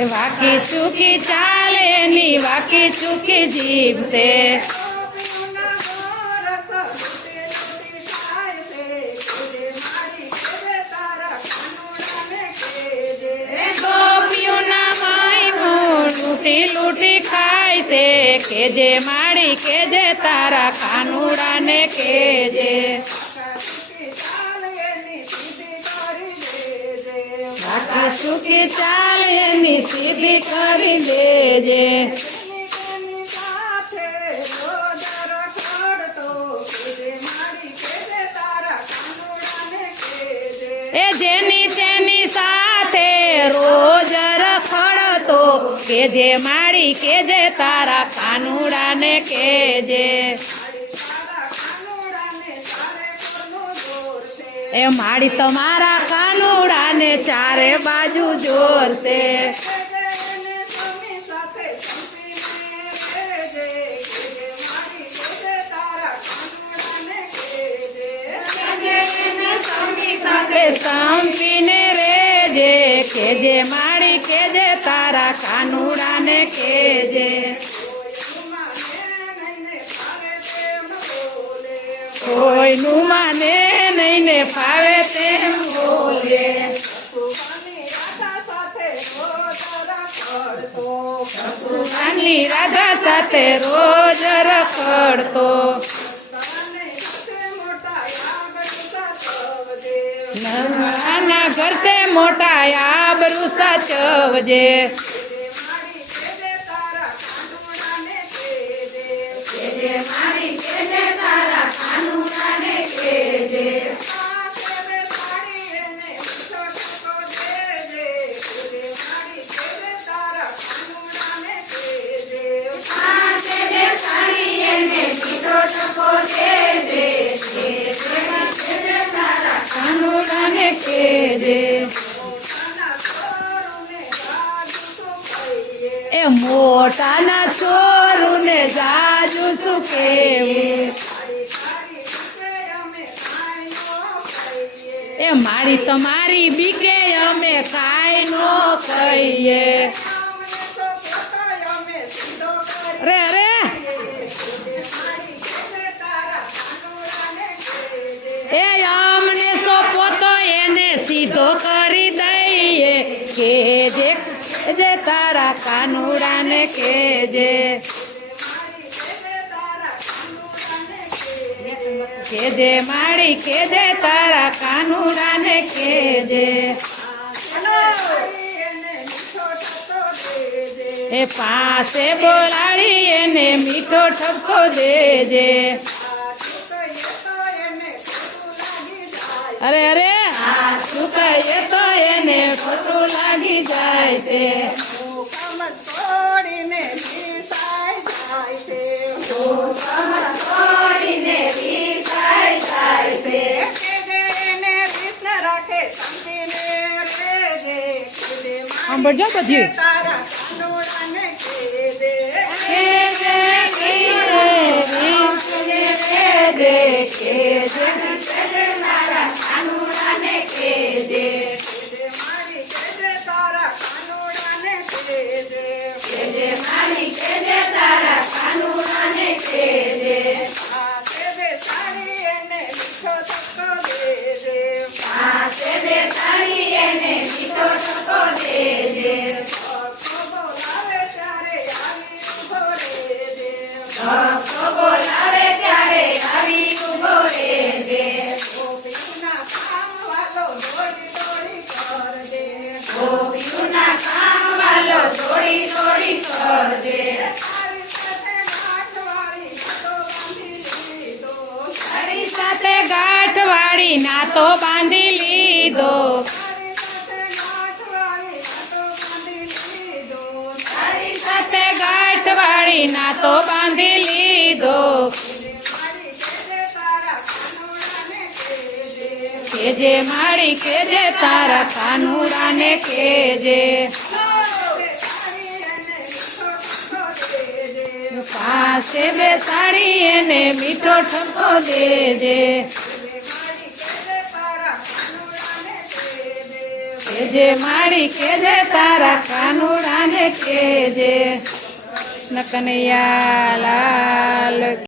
વાકી ચૂકી ચાલે એની વાકી ચૂકી જીભ છે ગોપીઓના માય લૂટી લૂટી ખાય છે કેજે માડી કેજે તારા કાનુડાને કેજે વાકી ચૂકી ચાલે એની સીધી કરી દેજે એ જેની તેની સાથે રોજ રખડતો કેજે માડી કેજે તારા કાનુડાને કેજે એ માડી તમારા કાનુડાને ચારે બાજુ જોરશે સંપીને રેજે કેજે માડી કેજે તારા કાનુડાને કેજે કોઈનું માને નહીં ને ફાવે તેમ બોલે રાધા સાથે રોજ રખડતો નાના ઘરતે મોટા આબરૂ સાચવજે કાનુડાને કેજે એ મોટાના ચોરુને જાજુ શું કેવું એ મારી તમારી બીકે અમે કાંઈ નો કહીએ રે રે એ અમને સોંપો તો એને સીધો કરી દઈએ કેજે જે તારા કાનુડાને કેજે કેજે માડી કેજે તારા કાનુડાને કેજે એ પાસે બોલાડી એને મીઠો ઠપકો દેજે અરે અરે આ શું કહીએ તો એને ખોટું લાગી જાય છે સાંભળજો પછી બોલાવે ત્યારે આવી ઉભો રહેજે ગોપીઓના કામ વાલો દોડી દોડી કરજે તારી સાથે ગાંઠવાળી નાતો બાંધી લીધો તારી સાથે ગાંઠવાળી નાતો બાંધી લીધો કેજે માડી કેજે તારા કાનુડાને કેજે પાસે બેસાડી એને મીઠો ઠપકો દેજે કેજે માડી કેજે તારા કાનુડાને કેજે. કનૈયા લાલ